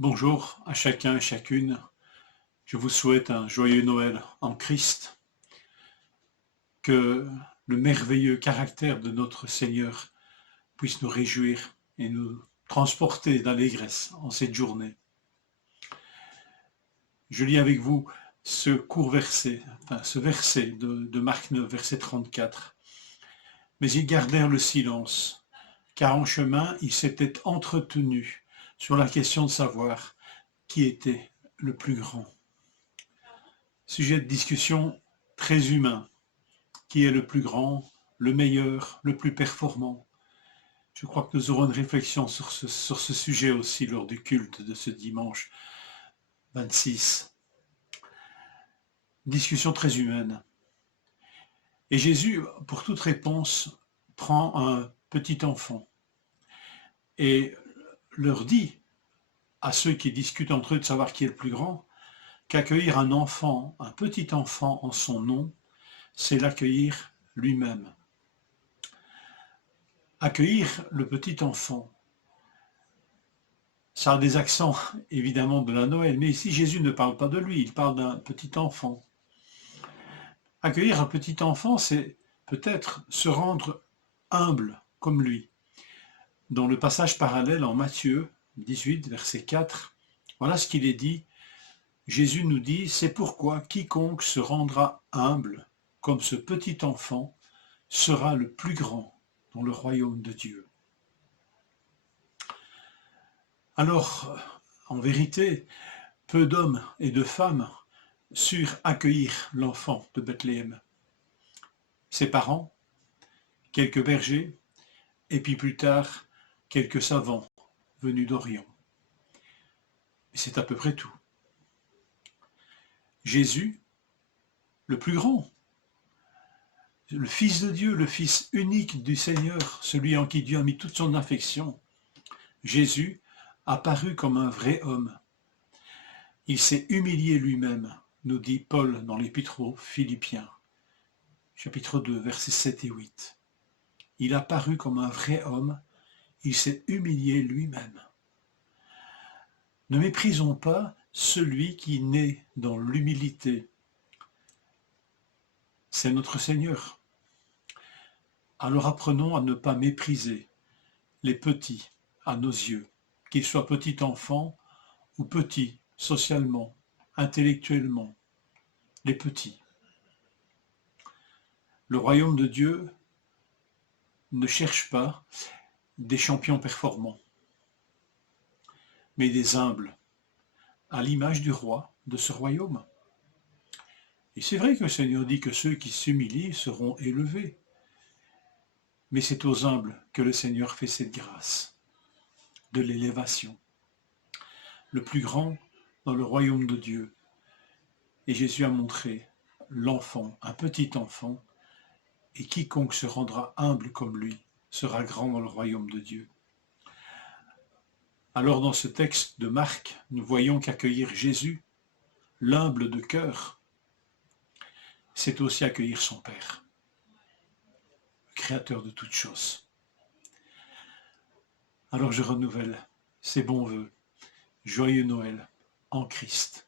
Bonjour à chacun et chacune. Je vous souhaite un joyeux Noël en Christ. Que le merveilleux caractère de notre Seigneur puisse nous réjouir et nous transporter d'allégresse en cette journée. Je lis avec vous ce court verset, ce verset de Marc 9, verset 34. Mais ils gardèrent le silence, car en chemin, ils s'étaient entretenus sur la question de savoir qui était le plus grand. Sujet de discussion très humain. Qui est le plus grand, le meilleur, le plus performant? Je crois que nous aurons une réflexion sur ce sujet aussi lors du culte de ce dimanche 26. Discussion très humaine. Et Jésus, pour toute réponse, prend un petit enfant et leur dit à ceux qui discutent entre eux de savoir qui est le plus grand, qu'accueillir un enfant, un petit enfant en son nom, c'est l'accueillir lui-même. Accueillir le petit enfant, ça a des accents évidemment de la Noël, mais ici Jésus ne parle pas de lui, il parle d'un petit enfant. Accueillir un petit enfant, c'est peut-être se rendre humble comme lui. Dans le passage parallèle en Matthieu 18, verset 4, voilà ce qu'il est dit. Jésus nous dit, c'est pourquoi quiconque se rendra humble comme ce petit enfant sera le plus grand dans le royaume de Dieu. Alors, en vérité, peu d'hommes et de femmes surent accueillir l'enfant de Bethléem. Ses parents, quelques bergers, et puis plus tard, quelques savants venus d'Orient. Et c'est à peu près tout. Jésus, le plus grand, le Fils de Dieu, le Fils unique du Seigneur, celui en qui Dieu a mis toute son affection, Jésus apparut comme un vrai homme. Il s'est humilié lui-même, nous dit Paul dans l'Épître aux Philippiens, chapitre 2, versets 7 et 8. Il apparut comme un vrai homme, il s'est humilié lui-même. Ne méprisons pas celui qui naît dans l'humilité. C'est notre Seigneur. Alors apprenons à ne pas mépriser les petits à nos yeux, qu'ils soient petits enfants ou petits socialement, intellectuellement, les petits. Le royaume de Dieu ne cherche pas des champions performants, mais des humbles, à l'image du roi de ce royaume. Et c'est vrai que le Seigneur dit que ceux qui s'humilient seront élevés, mais c'est aux humbles que le Seigneur fait cette grâce de l'élévation. Le plus grand dans le royaume de Dieu. Et Jésus a montré l'enfant, un petit enfant, et quiconque se rendra humble comme lui sera grand dans le royaume de Dieu. Alors dans ce texte de Marc, nous voyons qu'accueillir Jésus, l'humble de cœur, c'est aussi accueillir son Père, le Créateur de toutes choses. Alors je renouvelle ces bons vœux. Joyeux Noël en Christ.